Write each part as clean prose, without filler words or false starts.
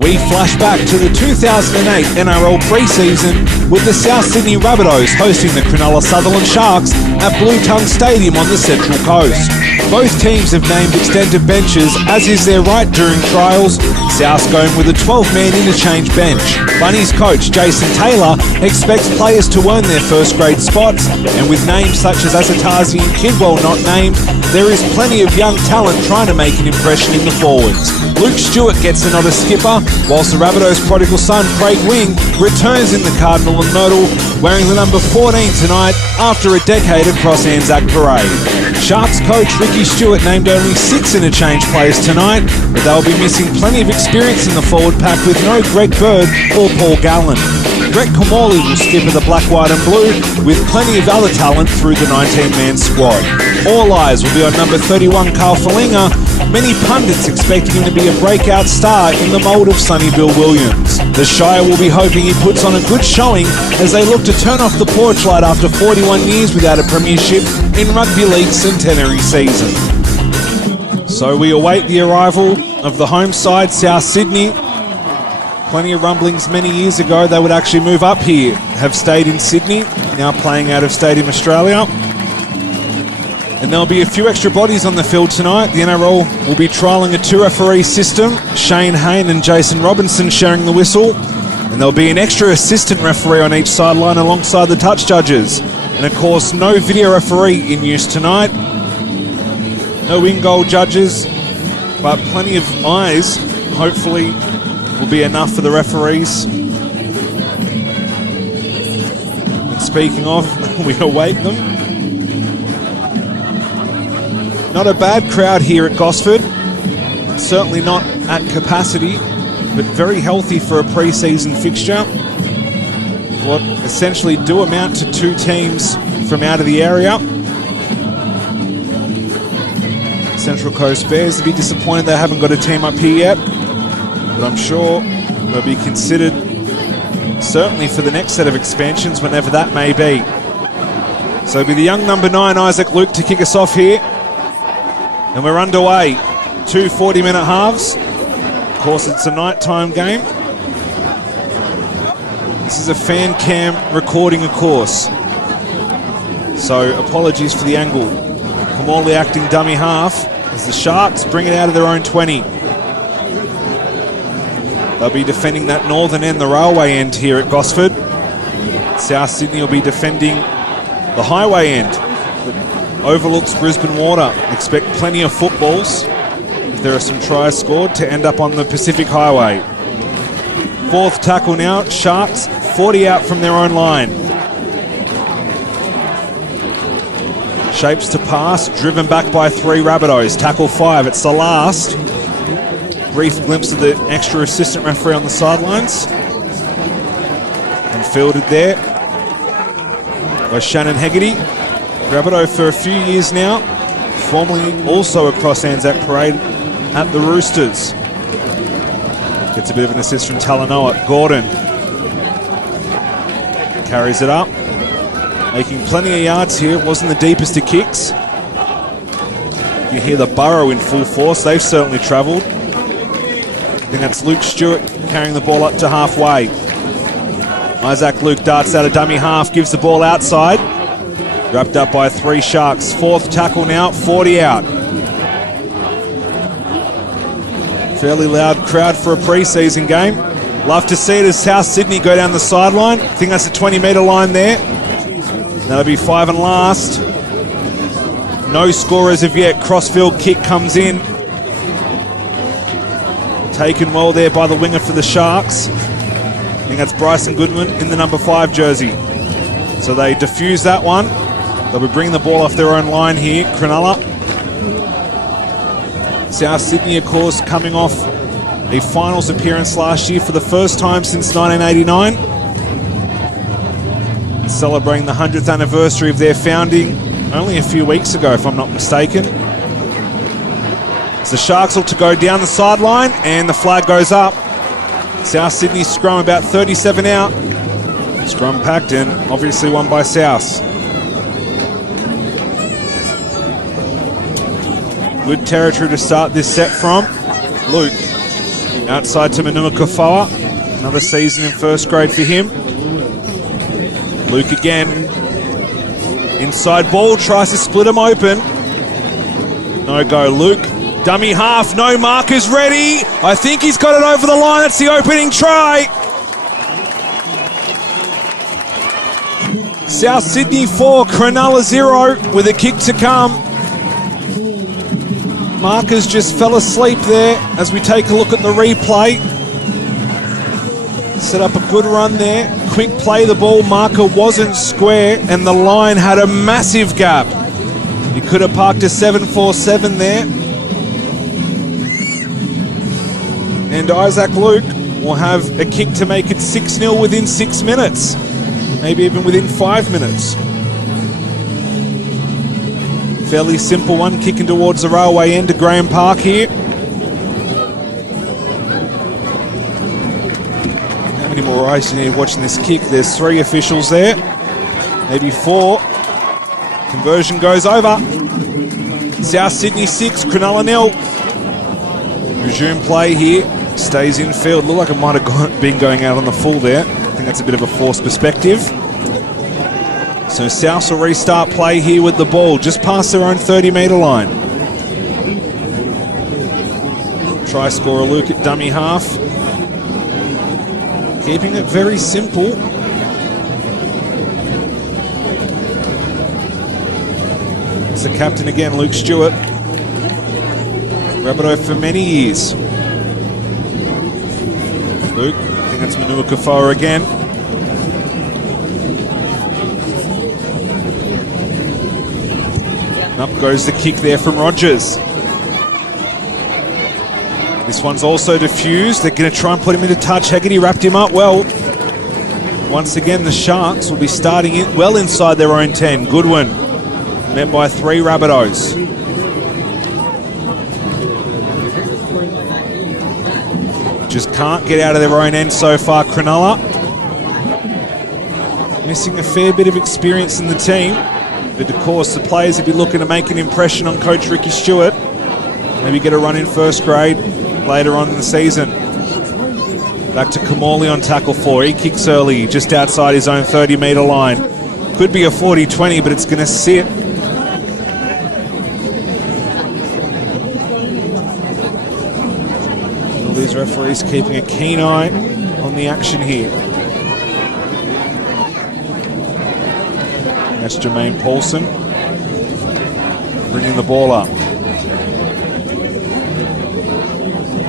We flash back to the 2008 NRL pre-season with the South Sydney Rabbitohs hosting the Cronulla-Sutherland Sharks at Bluetongue Stadium on the Central Coast. Both teams have named extended benches, as is their right during trials. South going with a 12-man interchange bench. Bunnies coach Jason Taylor expects players to earn their first grade spots, and with names such as Asatazi and Kidwell not named, there is plenty of young talent trying to make an impression in the forwards. Luke Stewart gets another skipper, whilst the Rabbitohs' prodigal son Craig Wing returns in the Cardinal and Myrtle, wearing the number 14 tonight after a decade across Anzac Parade. Sharks coach Ricky Stewart named only 6 interchange players tonight, but they'll be missing plenty of experience in the forward pack with no Greg Bird or Paul Gallen. Brett Comorley will skip at the black, white and blue, with plenty of other talent through the 19-man squad. All eyes will be on number 31 Carl Falinga, many pundits expecting him to be a breakout star in the mould of Sonny Bill Williams. The Shire will be hoping he puts on a good showing as they look to turn off the porch light after 41 years without a premiership in Rugby League's centenary season. So we await the arrival of the home side, South Sydney. Plenty of rumblings many years ago they would actually move up here, have stayed in Sydney, now playing out of Stadium Australia. And there'll be a few extra bodies on the field tonight. The NRL will be trialling a 2-referee system, Shane Hayne and Jason Robinson sharing the whistle. And there'll be an extra assistant referee on each sideline alongside the touch judges. And of course, no video referee in use tonight. No in-goal judges, but plenty of eyes, hopefully, will be enough for the referees. And speaking of, we await them. Not a bad crowd here at Gosford. Certainly not at capacity, but very healthy for a pre-season fixture. What essentially do amount to 2 teams from out of the area. Central Coast Bears will be disappointed they haven't got a team up here yet, but I'm sure they'll be considered certainly for the next set of expansions, whenever that may be. So it'll be the young number 9 Isaac Luke to kick us off here. And we're underway. 2 40-minute halves. Of course, it's a nighttime game. This is a fan cam recording, of course. So apologies for the angle. Comorley acting dummy half as the Sharks bring it out of their own 20. They'll be defending that northern end, the railway end here at Gosford. South Sydney will be defending the highway end that overlooks Brisbane Water. Expect plenty of footballs, if there are some tries scored, to end up on the Pacific Highway. 4th tackle now, Sharks 40 out from their own line. Shapes to pass, driven back by 3 Rabbitohs. Tackle 5, it's the last. Brief glimpse of the extra assistant referee on the sidelines. And fielded there by Shannon Hegarty. Rabbitoh for a few years now, formerly also across Anzac Parade at the Roosters. Gets a bit of an assist from Talanoa. Gordon carries it up, making plenty of yards here. Wasn't the deepest of kicks. You hear the burrow in full force. They've certainly travelled. I think that's Luke Stewart carrying the ball up to halfway. Isaac Luke darts out a dummy half, gives the ball outside. Wrapped up by 3 Sharks. 4th tackle now, 40 out. Fairly loud crowd for a pre-season game. Love to see it as South Sydney go down the sideline. I think that's a 20-metre line there. That'll be 5 and last. No score as of yet. Crossfield kick comes in. Taken well there by the winger for the Sharks. I think that's Bryson Goodman in the number 5 jersey. So they defuse that one. They'll be bringing the ball off their own line here, Cronulla. South Sydney, of course, coming off a finals appearance last year for the first time since 1989. Celebrating the 100th anniversary of their founding only a few weeks ago, if I'm not mistaken. So the Sharks look to go down the sideline, and the flag goes up. South Sydney scrum about 37 out. Scrum packed and obviously won by South. Good territory to start this set from. Luke Outside to Manua Kafoa. Another season in first grade for him. Luke again. Inside ball, tries to split him open. No go, Luke. Dummy half, no markers ready. I think he's got it over the line. It's the opening try. South Sydney 4, Cronulla 0 with a kick to come. Markers just fell asleep there as we take a look at the replay. Set up a good run there. Quick play, the ball marker wasn't square and the line had a massive gap. He could have parked a 7-4-7 there. And Isaac Luke will have a kick to make it 6-0 within 6 minutes. Maybe even within 5 minutes. Fairly simple one, kicking towards the railway end to Graham Park here. How many more eyes do you need watching this kick? There's 3 officials there, maybe 4. Conversion goes over. South Sydney 6, Cronulla 0. Resume play here, stays in field. Looked like it might have been going out on the full there. I think that's a bit of a forced perspective. So South will restart play here with the ball, just past their own 30-metre line. Try scorer Luke at dummy half. Keeping it very simple. It's the captain again, Luke Stewart. Rabbitoh for many years. Luke, I think it's Manua Kafoa again. Up goes the kick there from Rogers. This one's also diffused. They're going to try and put him into touch. Haggerty wrapped him up well. Once again, the Sharks will be starting it well inside their own 10. Goodwin met by 3 Rabbitohs. Just can't get out of their own end so far, Cronulla. Missing a fair bit of experience in the team. But of course, the players will be looking to make an impression on Coach Ricky Stewart. Maybe get a run in first grade later on in the season. Back to Kamali on tackle 4. He kicks early, just outside his own 30-metre line. Could be a 40-20, but it's going to sit. All these referees keeping a keen eye on the action here. That's Jermaine Paulson bringing the ball up.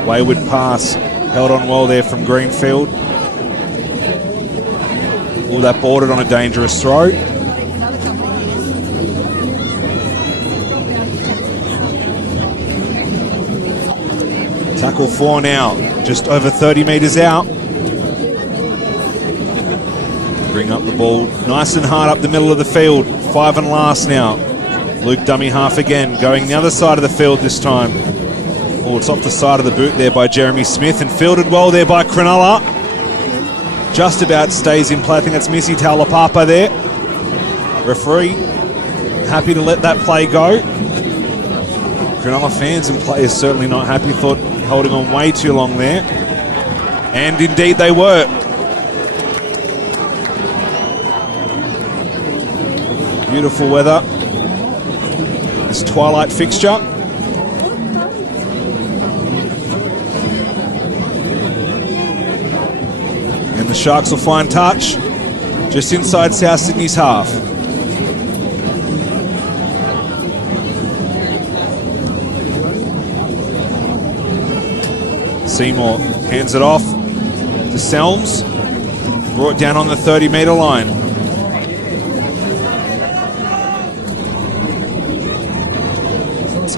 Wayward pass, held on well there from Greenfield. Oh, that bordered on a dangerous throw. Tackle 4 now, just over 30 metres out. Bring up the ball nice and hard up the middle of the field. 5 and last now. Luke dummy half again, going the other side of the field this time. Oh, it's off the side of the boot there by Jeremy Smith and fielded well there by Cronulla. Just about stays in play. I think that's Missy Taulapapa there. Referee happy to let that play go. Cronulla fans and players certainly not happy. Thought holding on way too long there. And indeed they were. Beautiful weather. This twilight fixture. And the Sharks will find touch just inside South Sydney's half. Seymour hands it off to Selms. Brought down on the 30-metre line.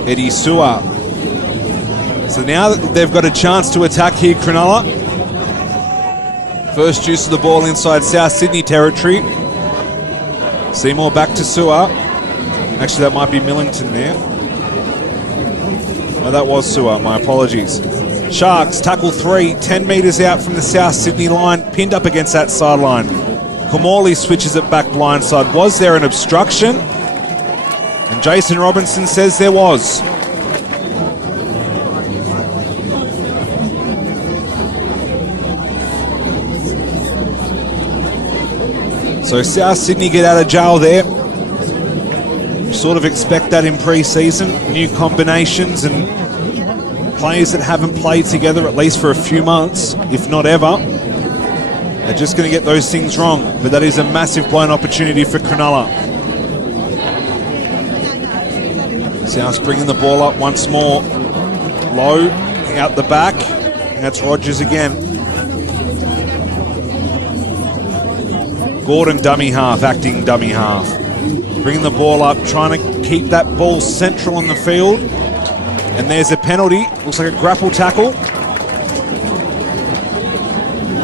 Eddie Su'a. So now they've got a chance to attack here, Cronulla. First use of the ball inside South Sydney territory. Seymour back to Su'a. Actually, that might be Millington there. No, that was Su'a. My apologies. Sharks tackle 3, 10 metres out from the South Sydney line, pinned up against that sideline. Kamali switches it back blindside. Was there an obstruction? And Jason Robinson says there was. So South Sydney get out of jail there. Sort of expect that in pre-season. New combinations and players that haven't played together at least for a few months, if not ever. They're just going to get those things wrong. But that is a massive blown opportunity for Cronulla. South's bringing the ball up once more. Low, out the back. And that's Rogers again. Gordon dummy half, acting dummy half. Bringing the ball up, trying to keep that ball central on the field. And there's a penalty. Looks like a grapple tackle.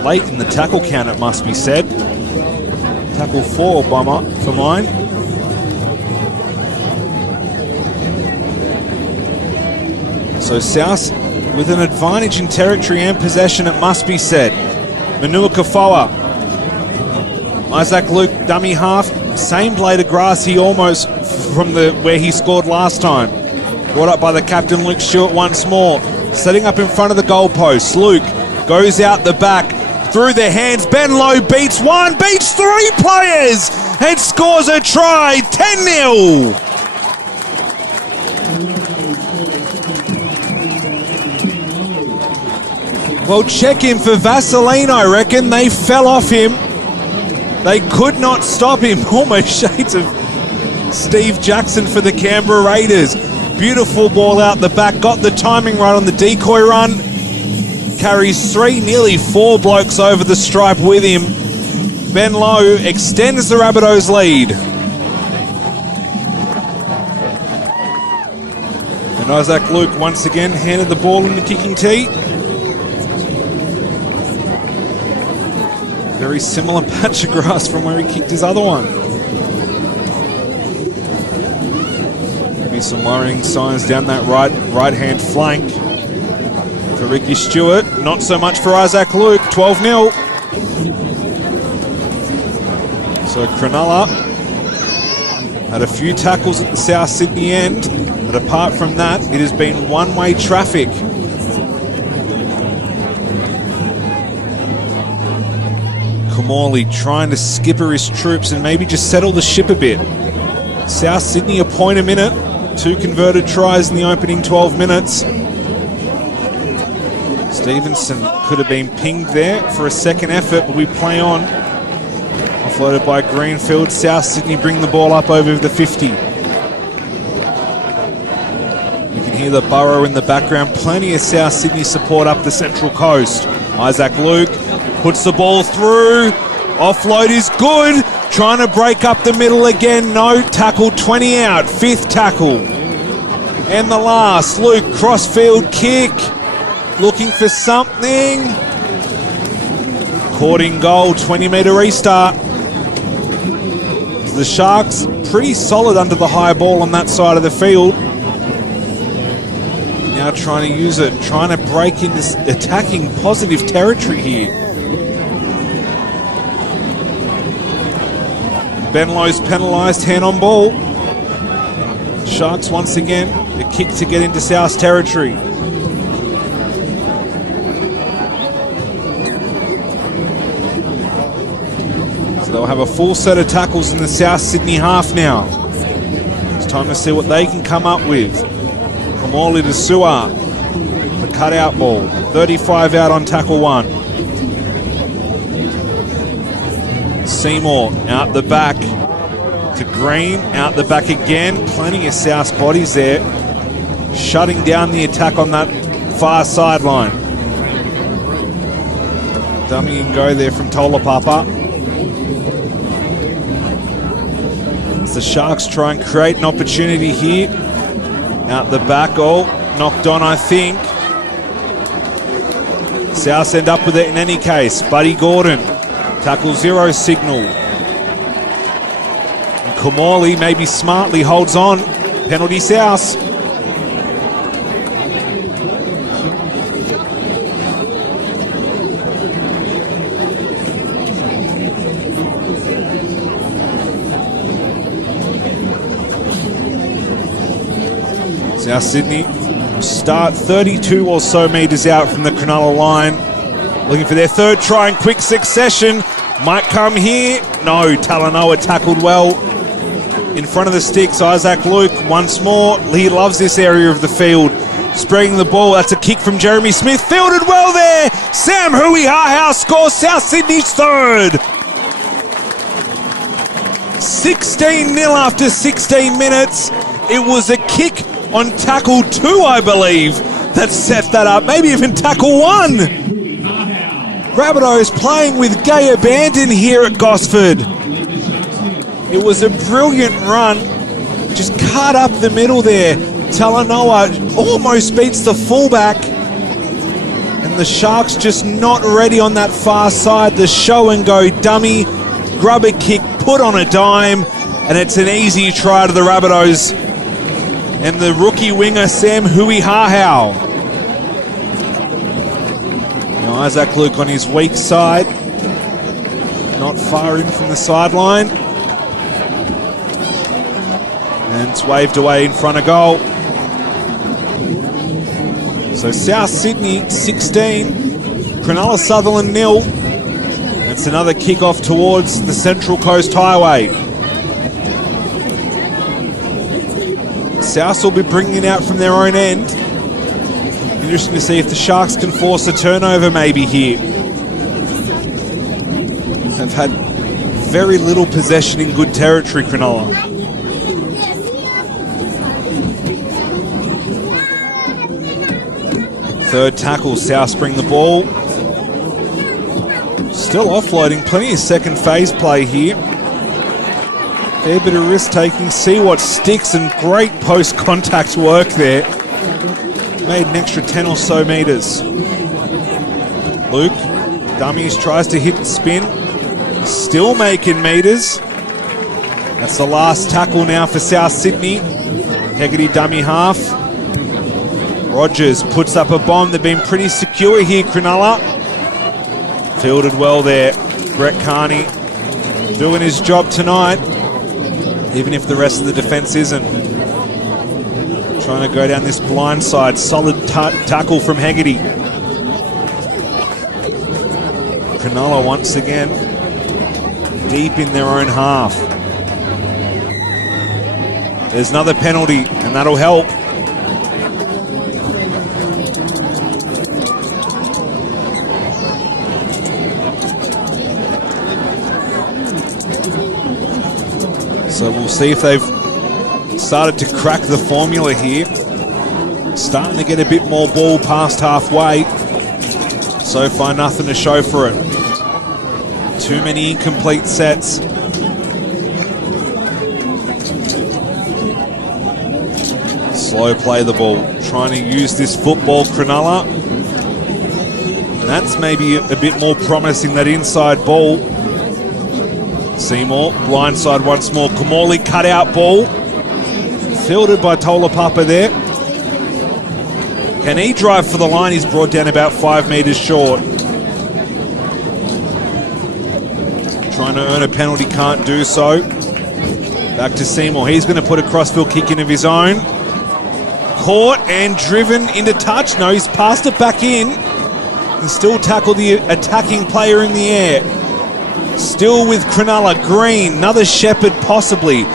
Late in the tackle count, it must be said. Tackle 4 for mine. So South with an advantage in territory and possession, it must be said. Manua Kafoa. Isaac Luke, dummy half. Same blade of grass he almost from where he scored last time. Brought up by the captain, Luke Stewart, once more. Setting up in front of the goalpost. Luke goes out the back. Through their hands. Ben Lowe beats 1, beats 3 players, and scores a try. 10-0. Well, check him for Vaseline, I reckon. They fell off him. They could not stop him. Almost shades of Steve Jackson for the Canberra Raiders. Beautiful ball out the back. Got the timing right on the decoy run. Carries 3, nearly 4 blokes over the stripe with him. Ben Lowe extends the Rabbitohs lead. And Isaac Luke once again handed the ball in the kicking tee. Very similar patch of grass from where he kicked his other one. Maybe some worrying signs down that right-hand flank for Ricky Stewart. Not so much for Isaac Luke. 12-0. So Cronulla had a few tackles at the South Sydney end, but apart from that, it has been one-way traffic. Morley trying to skipper his troops and maybe just settle the ship a bit. South Sydney a point a minute. 2 converted tries in the opening 12 minutes. Stevenson could have been pinged there for a second effort, but we play on. Offloaded by Greenfield. South Sydney bring the ball up over the 50. You can hear the Burrow in the background. Plenty of South Sydney support up the Central Coast. Isaac Luke puts the ball through. Offload is good. Trying to break up the middle again. No. Tackle 20 out. 5th tackle. And the last. Luke, crossfield kick. Looking for something. Caught in goal. 20-metre restart. The Sharks pretty solid under the high ball on that side of the field. Now trying to use it. Trying to break into attacking positive territory here. Ben Lowe's penalised, hand on ball. Sharks once again, the kick to get into South's territory. So they'll have a full set of tackles in the South Sydney half now. It's time to see what they can come up with. Kamali to Suar, the cutout ball. 35 out on tackle 1. Seymour out the back to Green, out the back again. Plenty of South bodies there, shutting down the attack on that far sideline. Dummy and go there from Tolapapa. As the Sharks try and create an opportunity here. Out the back, knocked on, I think. South end up with it in any case. Buddy Gordon. Tackle 0 signal. And Kamali maybe smartly holds on. Penalty South. South Sydney will start 32 or so metres out from the Cronulla line. Looking for their 3rd try in quick succession. Might come here. No, Talanoa tackled well. In front of the sticks, Isaac Luke once more. He loves this area of the field. Spreading the ball. That's a kick from Jeremy Smith. Fielded well there. Sam Hui-Hahau scores South Sydney's third. 16-0 after 16 minutes. It was a kick on tackle 2, I believe, that set that up. Maybe even tackle 1. Rabbitohs playing with gay abandon here at Gosford. It was a brilliant run. Just cut up the middle there. Talanoa almost beats the fullback. And the Sharks just not ready on that far side. The show and go dummy. Grubber kick put on a dime. And it's an easy try to the Rabbitohs. And the rookie winger, Sam Hui-Hahau. Now Isaac Luke on his weak side. Not far in from the sideline. And it's waved away in front of goal. So South Sydney 16, Cronulla-Sutherland 0. It's another kick-off towards the Central Coast Highway. South will be bringing it out from their own end. Interesting to see if the Sharks can force a turnover maybe here. Have had very little possession in good territory, Cronulla. Third tackle, South bring the ball. Still offloading, plenty of second phase play here. Fair bit of risk taking, see what sticks, and great post-contact work there. Made an extra 10 or so metres. Luke, dummies, tries to hit and spin. Still making metres. That's the last tackle now for South Sydney. Hegarty dummy half. Rogers puts up a bomb. They've been pretty secure here, Cronulla. Fielded well there. Brett Carney doing his job tonight, even if the rest of the defence isn't. Trying to go down this blind side. Solid tackle from Hegarty. Cronulla once again deep in their own half. There's another penalty, and that'll help. So we'll see if they've started to crack the formula here. Starting to get a bit more ball past halfway. So far, nothing to show for it. Too many incomplete sets. Slow play the ball. Trying to use this football, Cronulla. And that's maybe a bit more promising, that inside ball. Seymour, blindside once more. Kamali cut out ball. Fielded by Tolapapa there. Can he drive for the line? He's brought down about 5 metres short. Trying to earn a penalty, can't do so. Back to Seymour. He's going to put a crossfield kick in of his own. Caught and driven into touch. No, he's passed it back in. And still tackle the attacking player in the air. Still with Cronulla. Green, another Shepherd possibly.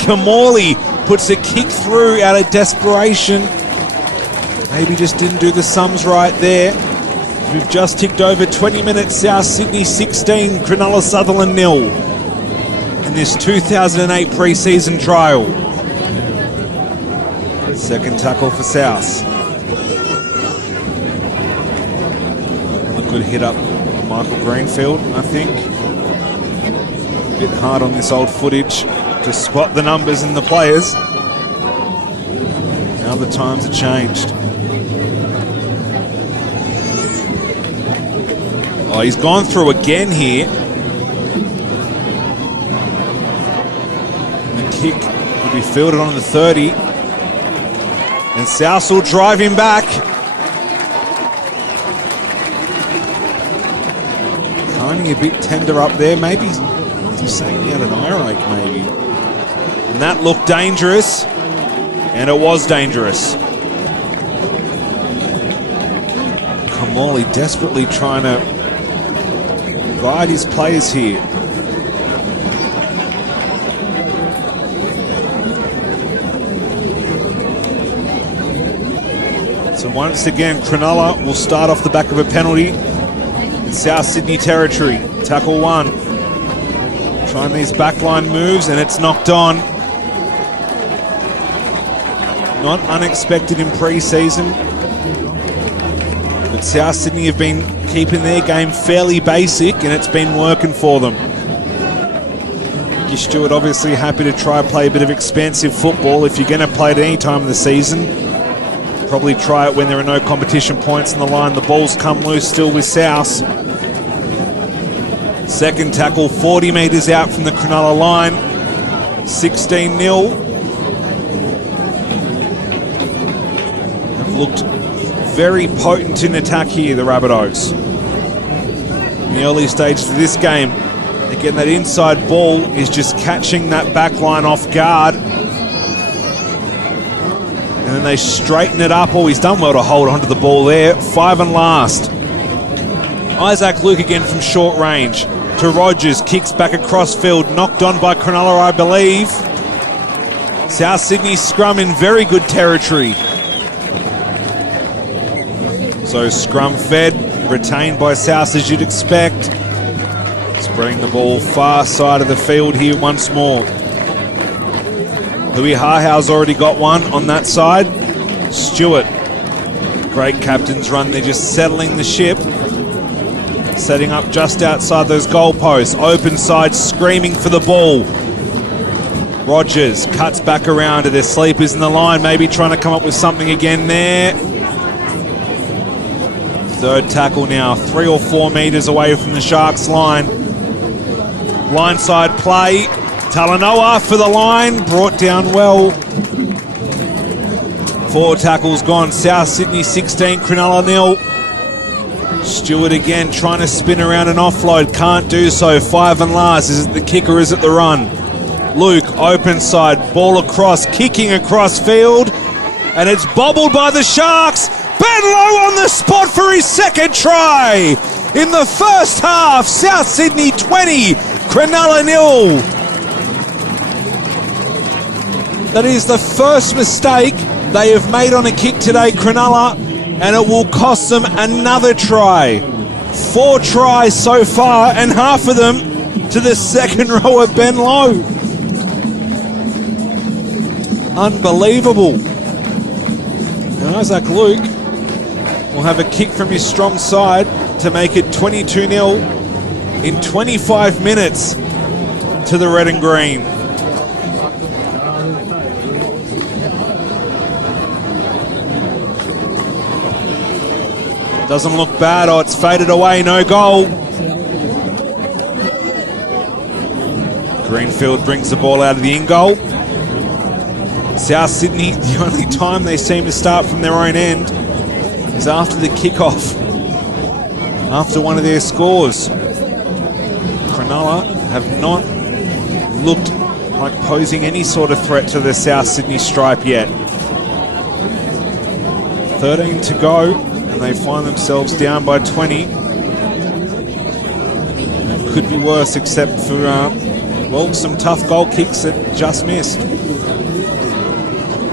Kamali puts a kick through out of desperation. Maybe just didn't do the sums right there. We've just ticked over 20 minutes. South Sydney 16, Cronulla-Sutherland 0. In this 2008 pre-season trial. Second tackle for South. A good hit up Michael Greenfield, I think. A bit hard on this old footage to spot the numbers and the players. Now the times have changed. Oh, he's gone through again here. And the kick will be fielded on the 30. And South will drive him back. Carney a bit tender up there. Maybe he's saying he had an earache, maybe. And that looked dangerous. And it was dangerous. Kamali desperately trying to guide his players here. So once again, Cronulla will start off the back of a penalty in South Sydney territory. Tackle one. Trying these backline moves, and it's knocked on. Not unexpected in pre-season, but South Sydney have been keeping their game fairly basic, and it's been working for them. Mickey Stewart obviously happy to try play a bit of expansive football. If you're going to play it any time of the season, probably try it when there are no competition points on the line. The ball's come loose still with South. Second tackle, 40 metres out from the Cronulla line. 16-0. Have looked very potent in attack here, the Rabbitohs. In the early stages of this game, again, that inside ball is just catching that back line off guard. And then they straighten it up. Oh, he's done well to hold onto the ball there. 5 and last. Isaac Luke again from short range to Rogers. Kicks back across field. Knocked on by Cronulla, I believe. South Sydney scrum in very good territory. So scrum fed, retained by South as you'd expect. Spreading the ball far side of the field here once more. Louis Hahau's already got one on that side. Stewart. Great captain's run. They're just settling the ship. Setting up just outside those goalposts. Open side, screaming for the ball. Rogers cuts back around to their sleepers in the line. Maybe trying to come up with something again there. Third tackle now. 3 or 4 metres away from the Sharks line. Blindside play. Talanoa for the line, brought down well. 4 tackles gone. South Sydney 16, Cronulla 0. Stewart again trying to spin around and offload, can't do so. 5 and last. Is it the kick or is it the run? Luke, open side, ball across, kicking across field, and it's bobbled by the Sharks. Ben Lowe on the spot for his second try. In the first half, South Sydney 20, Cronulla 0. That is the first mistake they have made on a kick today, Cronulla, and it will cost them another try. 4 tries so far, and half of them to the second rower, Ben Lowe. Unbelievable. Now Isaac Luke will have a kick from his strong side to make it 22-0 in 25 minutes to the red and green. Doesn't look bad. Oh, it's faded away. No goal. Greenfield brings the ball out of the in-goal. South Sydney, the only time they seem to start from their own end is after the kickoff, after one of their scores. Cronulla have not looked like posing any sort of threat to the South Sydney stripe yet. 13 to go. And they find themselves down by 20. It could be worse, except for, well, some tough goal kicks that just missed.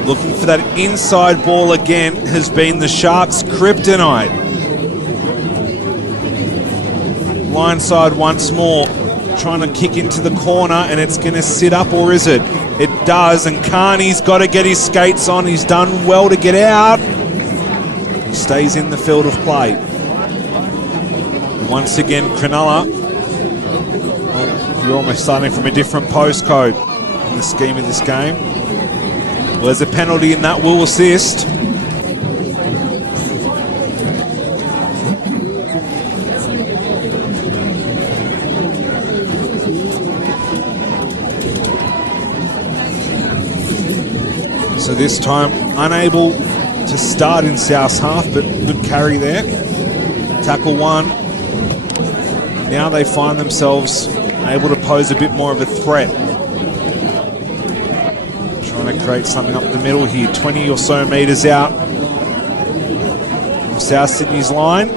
Looking for that inside ball again has been the Sharks' kryptonite. Blindside once more, trying to kick into the corner, and it's going to sit up, or is it? It does, and Carney's got to get his skates on. He's done well to get out. Stays in the field of play. Once again, Cronulla. You're almost starting from a different postcode in the scheme of this game. Well, there's a penalty, and that will assist. So this time, unable to start in South's half, but good carry there. Tackle one. Now they find themselves able to pose a bit more of a threat. Trying to create something up the middle here. 20 or so metres out from South Sydney's line.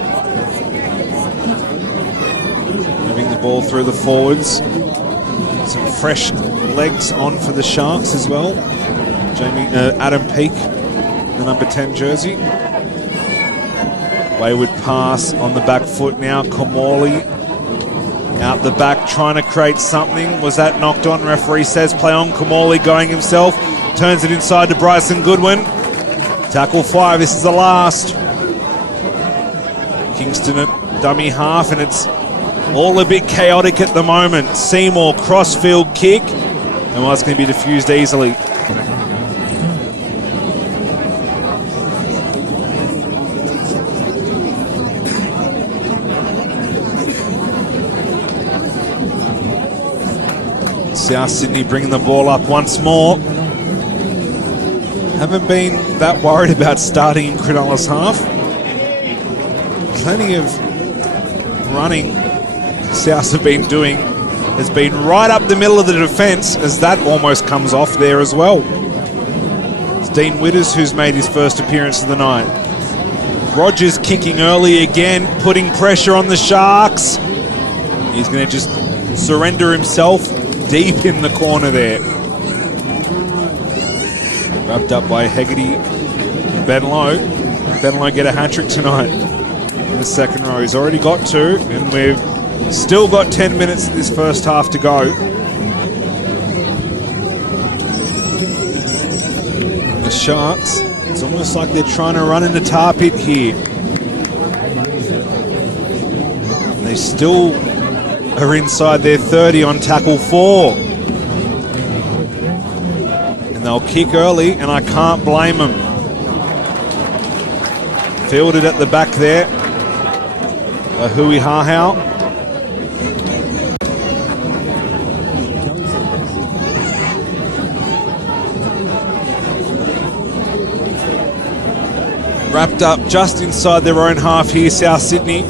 Moving ball through the forwards. Some fresh legs on for the Sharks as well. Adam Peake, the number 10 jersey. Wayward pass on the back foot now. Komali out the back trying to create something. Was that knocked on? Referee says play on. Komali going himself. Turns it inside to Bryson Goodwin. Tackle 5. This is the last. Kingston at dummy half, and it's all a bit chaotic at the moment. Seymour crossfield kick, and well, it's going to be diffused easily. South Sydney bringing the ball up once more. Haven't been that worried about starting in Cronulla's half. Plenty of running Souths have been doing has been right up the middle of the defence, as that almost comes off there as well. It's Dean Witters who's made his first appearance of the night. Rogers kicking early again, putting pressure on the Sharks. He's going to just surrender himself deep in the corner there. Wrapped up by Hegarty. Benlow. Benlow get a hat-trick tonight in the second row. He's already got 2, and we've still got 10 minutes of this first half to go. The Sharks, it's almost like they're trying to run in the tar pit here. They still are inside their 30 on tackle 4. And they'll kick early, and I can't blame them. Fielded at the back there by Hui Hahau. Wrapped up just inside their own half here, South Sydney.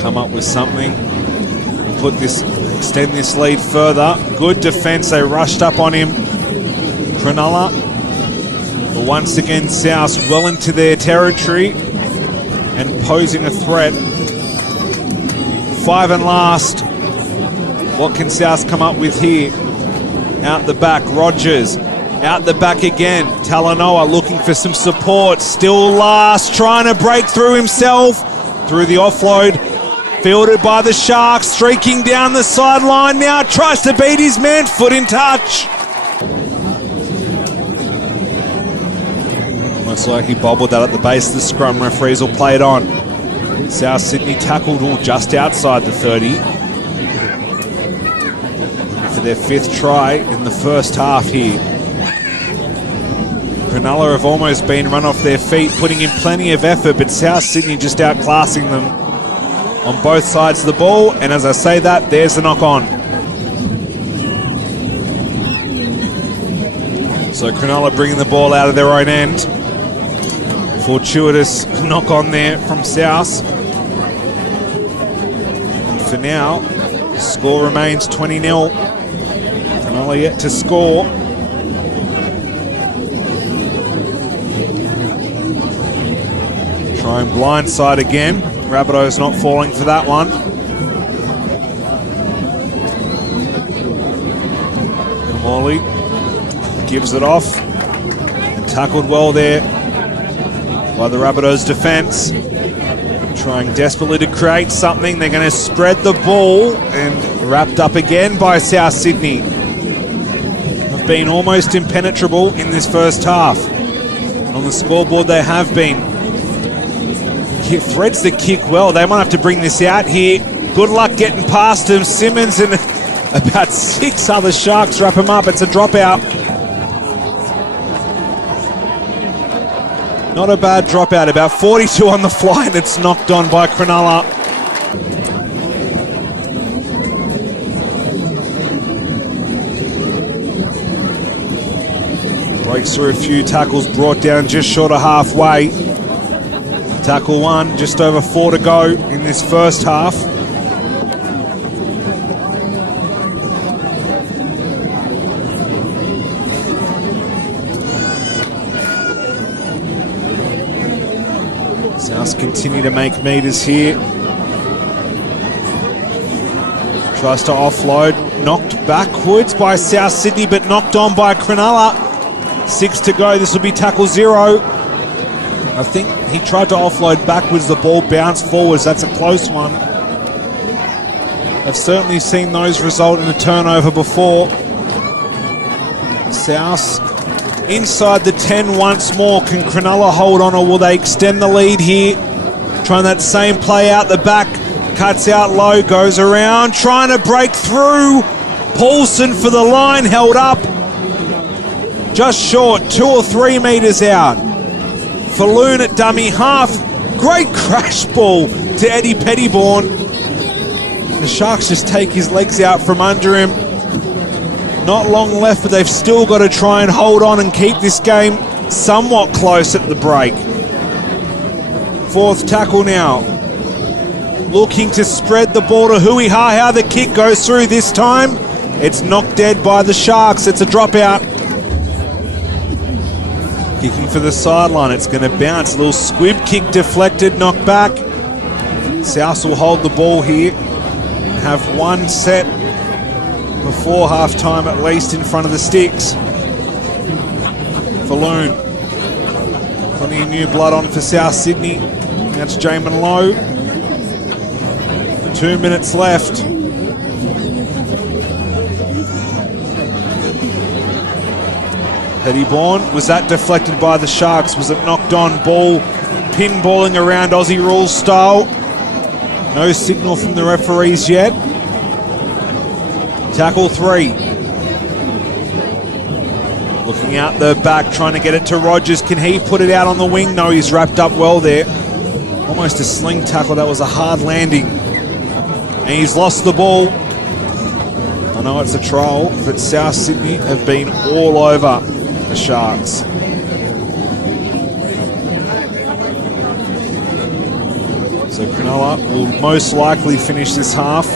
Come up with something, extend this lead further. Good defence, they rushed up on him. Cronulla, but once again South well into their territory and posing a threat. 5 and last. What can South come up with here? Out the back, Rogers. Out the back again, Talanoa looking for some support. Still last, trying to break through himself. Through the offload. Fielded by the Sharks, streaking down the sideline now. Tries to beat his man, foot in touch. Almost like he bobbled that at the base of the scrum. Referees will play it on. South Sydney tackled all just outside the 30 for their 5th try in the first half here. Cronulla have almost been run off their feet, putting in plenty of effort, but South Sydney just outclassing them on both sides of the ball. And as I say that, there's the knock on. So Cronulla bringing the ball out of their own end. Fortuitous knock on there from South. And for now, the score remains 20-0. Cronulla yet to score. Trying blindside again. Rabbitohs not falling for that one. Morley gives it off and tackled well there by the Rabbitohs defence. Trying desperately to create something. They're going to spread the ball, and wrapped up again by South Sydney. Have been almost impenetrable in this first half. And on the scoreboard they have been. Threads the kick well. They might have to bring this out here. Good luck getting past him. Simmons and about 6 other Sharks wrap him up. It's a dropout. Not a bad dropout. About 42 on the fly, and it's knocked on by Cronulla. Breaks through a few tackles, brought down just short of halfway. Tackle 1, just over 4 to go in this first half. South continue to make meters here. Tries to offload, knocked backwards by South Sydney, but knocked on by Cronulla. 6 to go, this will be tackle 0. I think he tried to offload backwards, the ball bounced forwards, that's a close one. I've certainly seen those result in a turnover before. South inside the 10 once more. Can Cronulla hold on, or will they extend the lead here? Trying that same play out the back. Cuts out low, goes around, trying to break through. Paulson for the line, held up. Just short, 2 or 3 metres out. Falloon at dummy half. Great crash ball to Eddie Pettybourne. The Sharks just take his legs out from under him. Not long left, but they've still got to try and hold on and keep this game somewhat close at the break. 4th tackle now. Looking to spread the ball to Hui Ha. The kick goes through this time. It's knocked dead by the Sharks. It's a dropout. Kicking for the sideline. It's going to bounce. A little squib kick deflected, knocked back. South will hold the ball here and have one set before half-time at least in front of the sticks. Falloon. Plenty of new blood on for South Sydney. That's Jamin Lowe. 2 minutes left. Pettybourne, was that deflected by the Sharks? Was it knocked on? Ball pinballing around Aussie rules style. No signal from the referees yet. Tackle 3. Looking out the back, trying to get it to Rogers. Can he put it out on the wing? No, he's wrapped up well there. Almost a sling tackle. That was a hard landing. And he's lost the ball. I know it's a trial, but South Sydney have been all over the Sharks. So Cronulla will most likely finish this half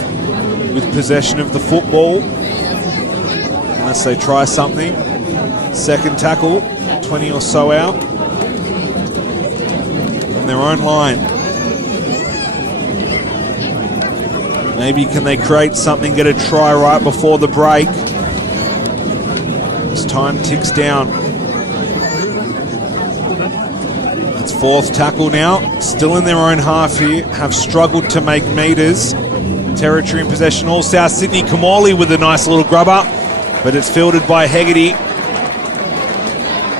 with possession of the football, unless they try something. 2nd tackle, 20 or so out. On their own line. Maybe can they create something, get a try right before the break. As time ticks down. It's 4th tackle now. Still in their own half here. Have struggled to make meters. Territory in possession. All South Sydney. Kamali with a nice little grubber. But it's fielded by Hegarty,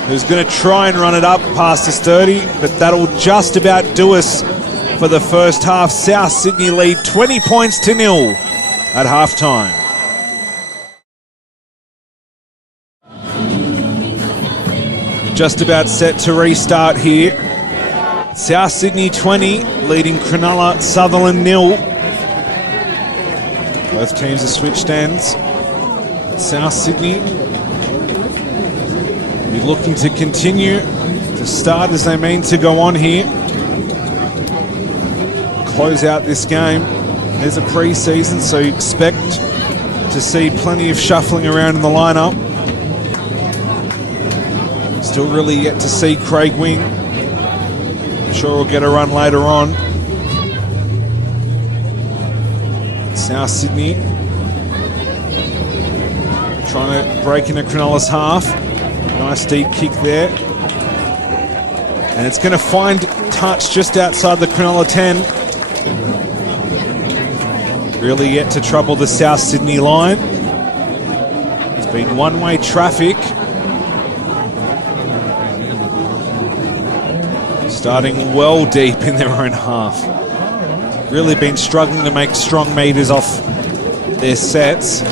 who's going to try and run it up past his 30. But that'll just about do us for the first half. South Sydney lead 20 points to 0 at halftime. Just about set to restart here. South Sydney 20, leading Cronulla-Sutherland 0. Both teams are switched ends. South Sydney will be looking to continue to start as they mean to go on here. Close out this game. There's a pre-season, so you expect to see plenty of shuffling around in the lineup. Still really yet to see Craig Wing. I'm sure we'll get a run later on. South Sydney trying to break into Cronulla's half. Nice deep kick there. And it's going to find touch just outside the Cronulla 10. Really yet to trouble the South Sydney line. It's been one-way traffic. Starting well deep in their own half. Really been struggling to make strong meters off their sets.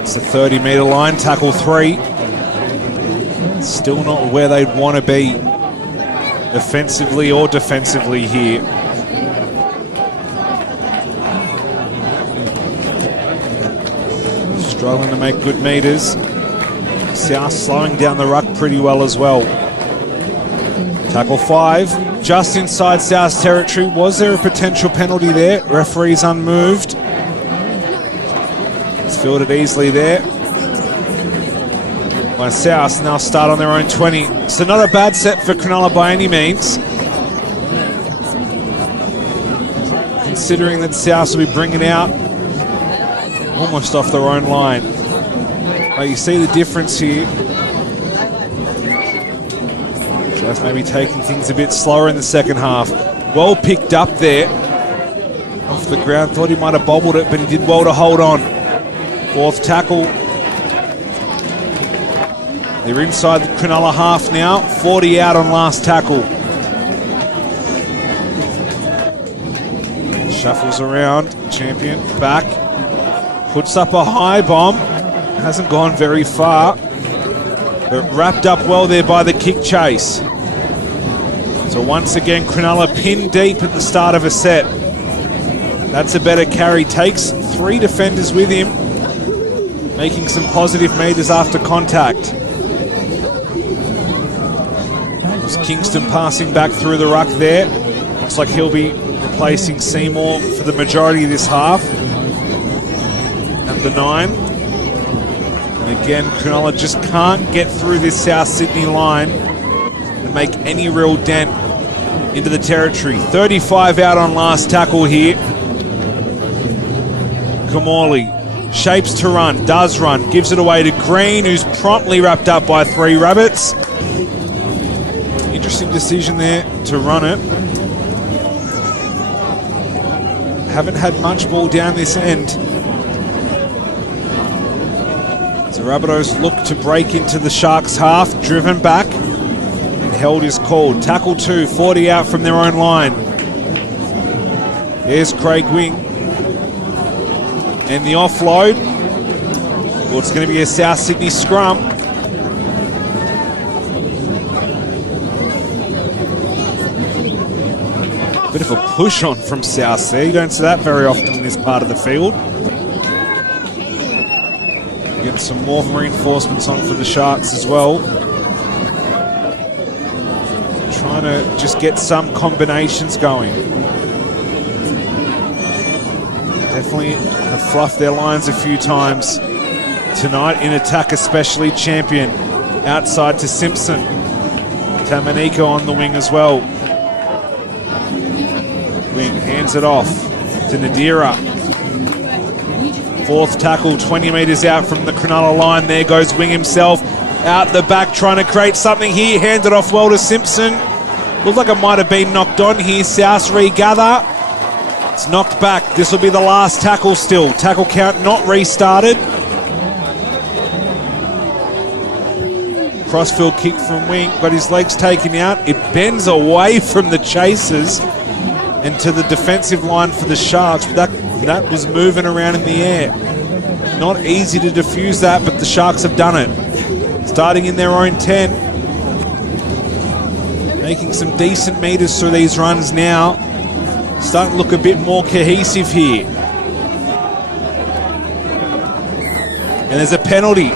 It's the 30-metre line, tackle 3. Still not where they'd want to be offensively or defensively here. Struggling to make good meters. South slowing down the ruck pretty well as well. Tackle 5, just inside South's territory. Was there a potential penalty there? Referee's unmoved. It's fielded easily there. by South, and they'll start on their own 20. So not a bad set for Cronulla by any means, considering that South will be bringing out almost off their own line. But you see the difference here. South maybe taking things a bit slower in the second half. Well picked up there off the ground. Thought he might have bobbled it, but he did well to hold on. Fourth tackle. They're inside the Cronulla half now. 40 out on last tackle. Shuffles around. Champion back. Puts up a high bomb. Hasn't gone very far. But wrapped up well there by the kick chase. So once again, Cronulla pinned deep at the start of a set. That's a better carry. Takes 3 defenders with him, making some positive meters after contact. Was Kingston passing back through the ruck there. Looks like he'll be replacing Seymour for the majority of this half. At the 9. And again, Cronulla just can't get through this South Sydney line and make any real dent into the territory. 35 out on last tackle here. Kamali shapes to run, does run, gives it away to Green, who's promptly wrapped up by 3 Rabbits. Interesting decision there to run it. Haven't had much ball down this end. So Rabbitohs look to break into the Sharks half, driven back and held is called. Tackle 2, 40 out from their own line. There's Craig Wing. And the offload. Well, it's going to be a South Sydney scrum. Bit of a push on from South there. You don't see that very often in this part of the field. Getting some more reinforcements on for the Sharks as well. Trying to just get some combinations going. Definitely have fluffed their lines a few times tonight in attack, especially. Champion outside to Simpson. Tamanika on the wing as well. Wing hands it off to Nadira. Fourth tackle, 20 metres out from the Cronulla line. There goes Wing himself out the back, trying to create something here. Hands it off well to Simpson. Looked like it might have been knocked on here. South regather. It's knocked back. This will be the last tackle still. Tackle count not restarted. Crossfield kick from Wing. Got his legs taken out. It bends away from the chasers and to the defensive line for the Sharks. That was moving around in the air. Not easy to defuse that, but the Sharks have done it. Starting in their own 10. Making some decent meters through these runs now. Starting to look a bit more cohesive here. And there's a penalty.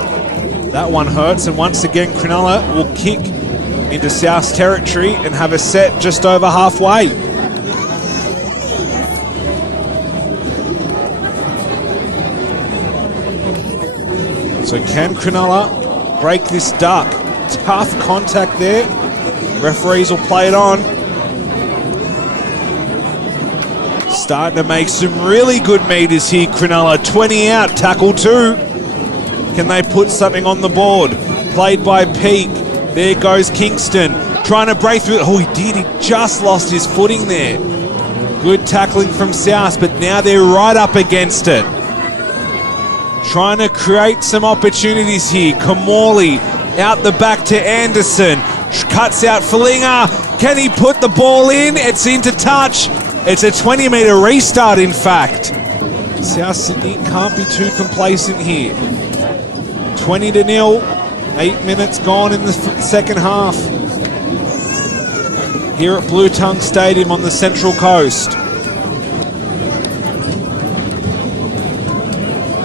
That one hurts, and once again Cronulla will kick into South's territory and have a set just over halfway. So can Cronulla break this duck? Tough contact there. Referees will play it on. Starting to make some really good meters here, Cronulla. 20 out, tackle 2. Can they put something on the board? Played by Peak. There goes Kingston. Trying to break through. Oh, he did. He just lost his footing there. Good tackling from South, but now they're right up against it. Trying to create some opportunities here. Kamali out the back to Anderson. Cuts out Falinga. Can he put the ball in? It's into touch. It's a 20-metre restart, in fact. South Sydney can't be too complacent here. 20-0. 8 minutes gone in the second half. Here at Bluetongue Stadium on the Central Coast.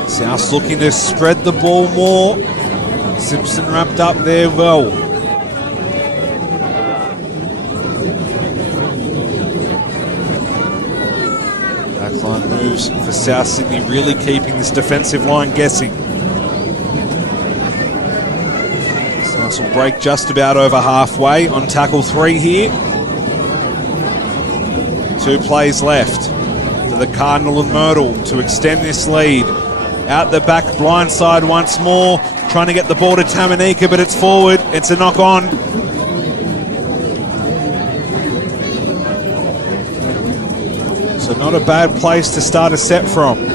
South's looking to spread the ball more. Simpson wrapped up there well. Backline moves for South Sydney, really keeping this defensive line guessing. This will break just about over halfway on tackle 3 here. 2 plays left for the Cardinal and Myrtle to extend this lead. Out the back, blindside once more, trying to get the ball to Tamanika, but it's forward. It's a knock on. So not a bad place to start a set from.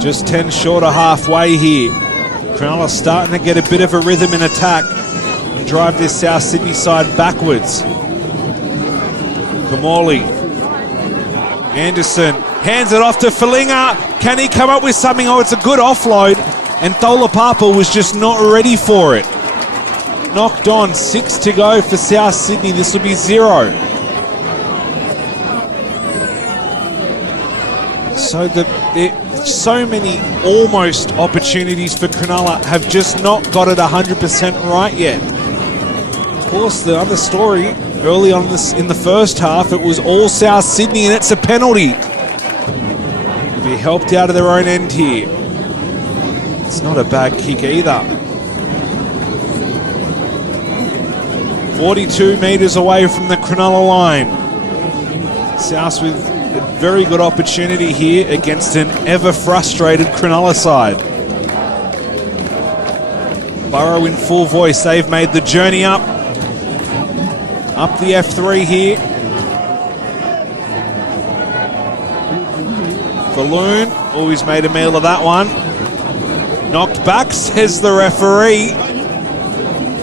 Just 10 short of halfway here. Cronulla starting to get a bit of a rhythm in attack and drive this South Sydney side backwards. Kamali. Anderson hands it off to Falinga. Can he come up with something? Oh, it's a good offload. And Tholapapa was just not ready for it. Knocked on. 6 to go for South Sydney. This will be 0. So many almost opportunities for Cronulla have just not got it 100% right yet. Of course, the other story early on in the first half, it was all South Sydney, and it's a penalty. They'll be helped out of their own end here. It's not a bad kick either. 42 metres away from the Cronulla line. South with a very good opportunity here against an ever-frustrated Cronulla side. Burrow in full voice. They've made the journey up the F3 here. Balloon. Oh, he's made a meal of that one. Knocked back, says the referee.